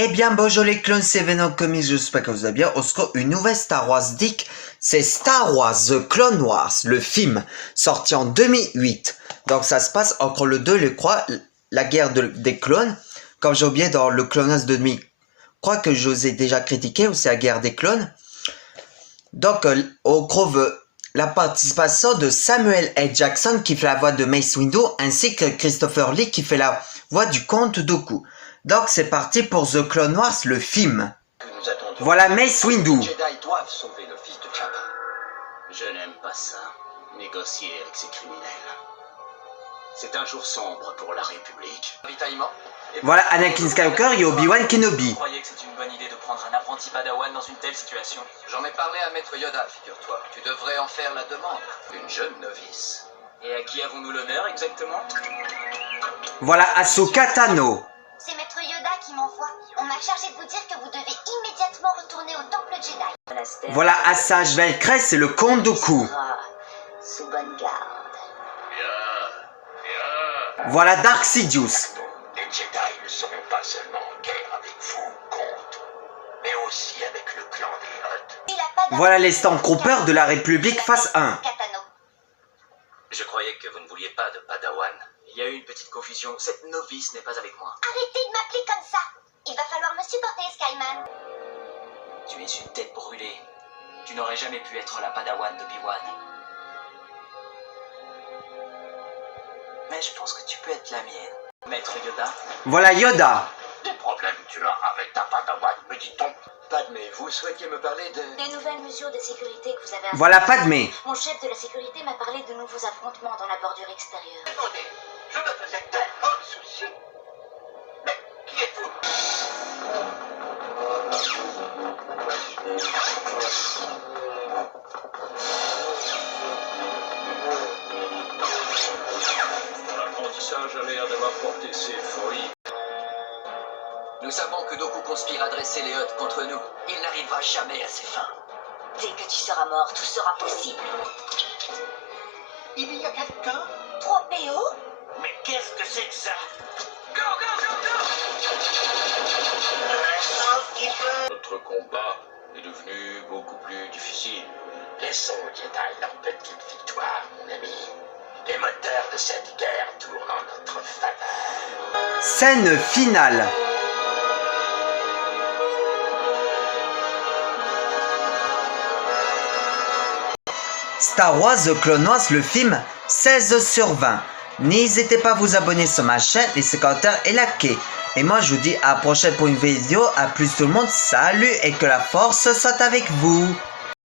Eh bien bonjour les clones, c'est Venom Comics, j'espère que vous allez bien. On se retrouve une nouvelle Star Wars Dick, c'est Star Wars The Clone Wars, le film, sorti en 2008. Donc ça se passe entre le 2 et le 3, la guerre des clones. Comme j'ai oublié dans le Clone Wars de 2000, je crois que je vous ai déjà critiqué, ou c'est la guerre des clones. Donc on trouve la participation de Samuel L. Jackson qui fait la voix de Mace Windu, ainsi que Christopher Lee qui fait la voix du comte Dooku. Donc c'est parti pour The Clone Wars, le film. Voilà Mace Windu. Les Jedi doivent sauver le fils de Jabba. Je n'aime pas ça. Négocier avec ces criminels. C'est un jour sombre pour la République. Ravitaillement. Voilà Anakin Skywalker et Obi-Wan Kenobi. Vous croyez que c'est une bonne idée de prendre un apprenti padawan dans une telle situation? J'en ai parlé à Maître Yoda, figure-toi. Tu devrais en faire la demande. Une jeune novice. Et à qui avons-nous l'honneur exactement? Voilà Ahsoka Tano. C'est Maître Yoda qui m'envoie. On m'a chargé de vous dire que vous devez immédiatement retourner au temple Jedi. Voilà Asajj Ventress et le comte Dooku. Sous bonne garde. Voilà Dark Sidious. Les Jedi ne seront pas seulement en guerre avec vous, comte, mais aussi avec le clan des Hutt. Voilà les Stormtroopers de la République phase 1. Je croyais que vous ne vouliez pas de padawan. Il y a eu une petite confusion. Cette novice n'est pas avec moi. Arrêtez de m'appeler comme ça. Il va falloir me supporter, Skyman. Tu es une tête brûlée. Tu n'aurais jamais pu être la padawan d'Obi-Wan. Mais je pense que tu peux être la mienne. Maître Yoda. Voilà Yoda. Des problèmes tu as avec ta padawan, me dit-on. Padmé, vous souhaitiez me parler de... Des nouvelles mesures de sécurité que vous avez... Voilà Padmé. Mon chef de la sécurité m'a parlé de nouveaux affrontements dans la bordure extérieure. Attendez, je me faisais tellement de soucis. Mais qui êtes-vous? L'apprentissage a l'air d'avoir porté ses fruits. Nous savons que Dooku conspire à dresser les Hutt contre nous. Il n'arrivera jamais à ses fins. Dès que tu seras mort, tout sera possible. Il y a quelqu'un? 3 PO? Mais qu'est-ce que c'est que ça? Notre combat est devenu beaucoup plus difficile. Laissons aux Jedi leur petite victoire, mon ami. Les moteurs de cette guerre tournent en notre faveur. Scène finale. Star Wars The Clone Wars, le film, 16/20. N'hésitez pas à vous abonner sur ma chaîne, laisser commentaires et liker. Et moi je vous dis à la prochaine pour une vidéo. À plus tout le monde, salut et que la force soit avec vous.